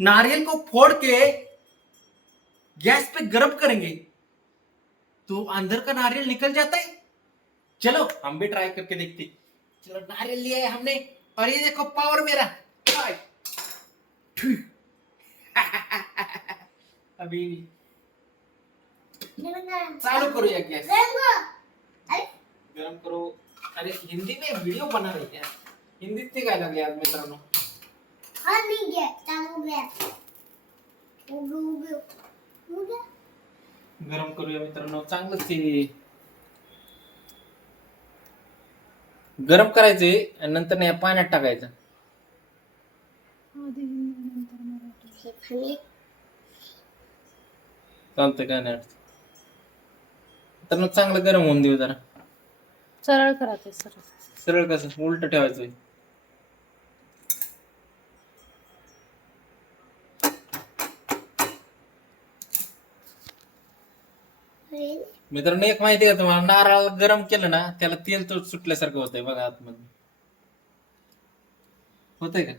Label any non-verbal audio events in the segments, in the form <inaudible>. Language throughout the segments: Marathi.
नारियल को फोड़ के गैस पे गर्म करेंगे तो अंदर का नारियल निकल जाता है। चलो हम भी ट्राई करके देखते चलो नारियल लिया है हमने और ये देखो पावर मेरा। <laughs> अभी चालू करूया गॅस। गरम करू। अरे हिंदी में वीडियो बना रही है। हिंदीत ते काय लागले आज मित्रांनो। गरम करूया मित्रांनो चांगलंच ते. गरम करायचंय आणि नंतर ना या पाण्यात टाकायचं. चालतंय काय नाही अडचण. मित्रांनो चांगलं गरम होऊन देऊ जरा. सरळ करायचं सरळ. सरळ कसं? उलट ठेवायचं मित्रांनो एक माहिती आहे का तुम्हाला? नारळ गरम केलं ना त्याला तेल तो सुटल्यासारखं होतंय बघा आतमध्ये होतंय का?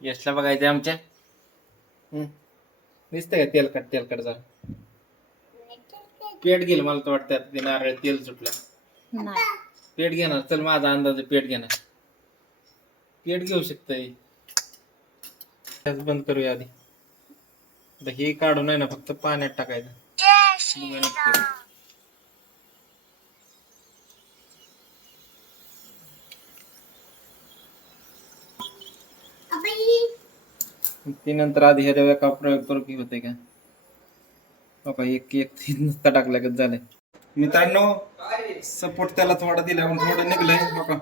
यशला बघायचंय आमच्या. हम्म. दिसतंय का तेलकट तेलकट जरा? पेट गेलं मला तर वाटतं आता ते नारळ तेल सुटलं. नाही पेट घेणार. चल माझा अंदाज आहे पेट घेणार. पेट घेऊ शकतंय. गॅस बंद करूया आधी. आता हे काढून आहे ना फक्त पाण्यात टाकायचं. बघा ती नंतर आधी ह्या रव्या का प्रयोग करू की होते का? बाबा एक एक तीन नुसता का झालंय. मित्रांनो सपोर्ट त्याला थोडा दिला पण थोडं निघलंय बाबा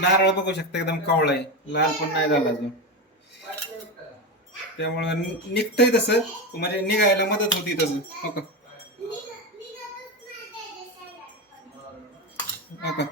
नारळ बघू शकता एकदम कावळा आहे. लाल पण नाही झाला अजून. त्यामुळं निघतंय तसं. म्हणजे निघायला मदत होती तसं. हो का? हो का?